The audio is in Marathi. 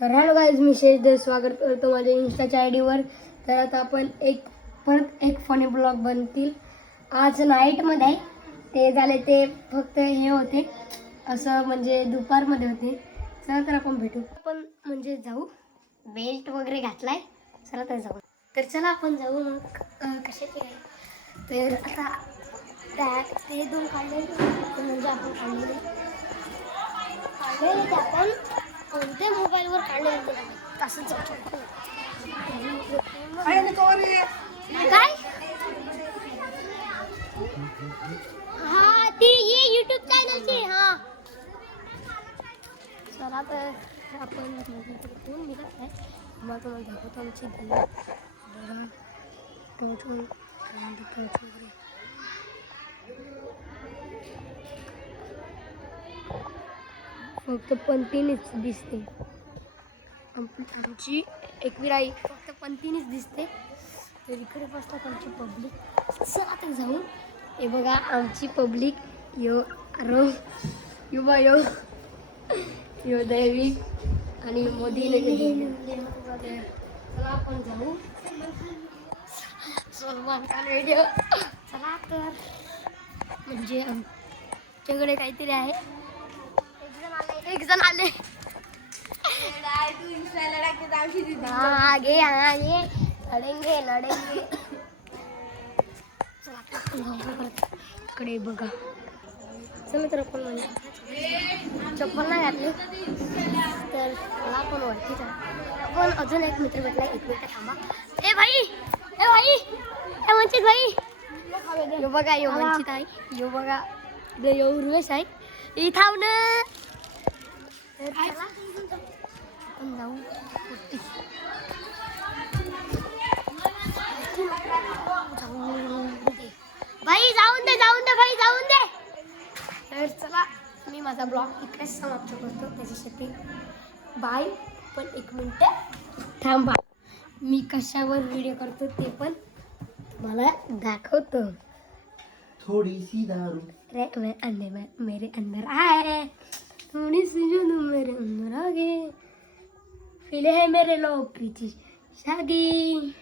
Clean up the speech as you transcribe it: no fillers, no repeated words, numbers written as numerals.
तर हॅलो गाईज, मी शेषदेव स्वागत करतो माझ्या इंस्टाच्या आय डीवर. तर आता आपण परत एक फनी ब्लॉग बनतील. आज नाईटमध्ये आहे, ते झाले ते फक्त हे होते असं म्हणजे दुपारमध्ये होते. चला तर आपण भेटू, आपण म्हणजे जाऊ. बेल्ट वगैरे घातलाय, चला तर जाऊ. तर चला आपण जाऊ. मग कशाचे काय तर आता ते दोन काढले म्हणजे आपण काढलेले ते आपण कोणत्या मोबाईलवर काढले तसंच काय. हा ती ये यूट्यूब चॅनलची. हा चला तर आपण निघत आहे. मग तुम्हाला दाखवतो आमची टोच वगैरे. फक्त पंतीनेच दिसते आमची एकविराई, फक्त पंतीनेच दिसते. तर इकडे बसतात आमची पब्लिक. चला आता जाऊ. हे बघा आमची पब्लिक. यो रो यो बा यो यो दैवी आणि मोदी. चला आपण जाऊ. सलमान खान व्हिडिओ. चला तर म्हणजे आमच्याकडे काहीतरी आहे. एक जण आले. आगे आगे लढेंगे लढेंगे. चला इकडे बघा. चला तर आपण चप्पल नाही घातली तर मला आपण वरती जा. आपण अजून एक मित्र भेटला. एक मिनिट थांबा. ए भाई ए वंचित भाई. यो बघा यो वंचित आहे. यो बघा यो उर्वेश आहे. इथं ना आपण जाऊ. भाई जाऊन दे भाई जाऊन दे. तर चला मी माझा ब्लॉग इकडेच समाप्त करतो. त्याच्यासाठी बाय. पण एक मिनिट थांबा, मी कशावर व्हिडिओ करतो ते पण मला दाखवतो. थोड़ी सी दारू रे अंदर मेरे अंदर आए, थोड़ी सी जुनून मेरे अंदर आ गए, फिले है मेरे लोग की शादी.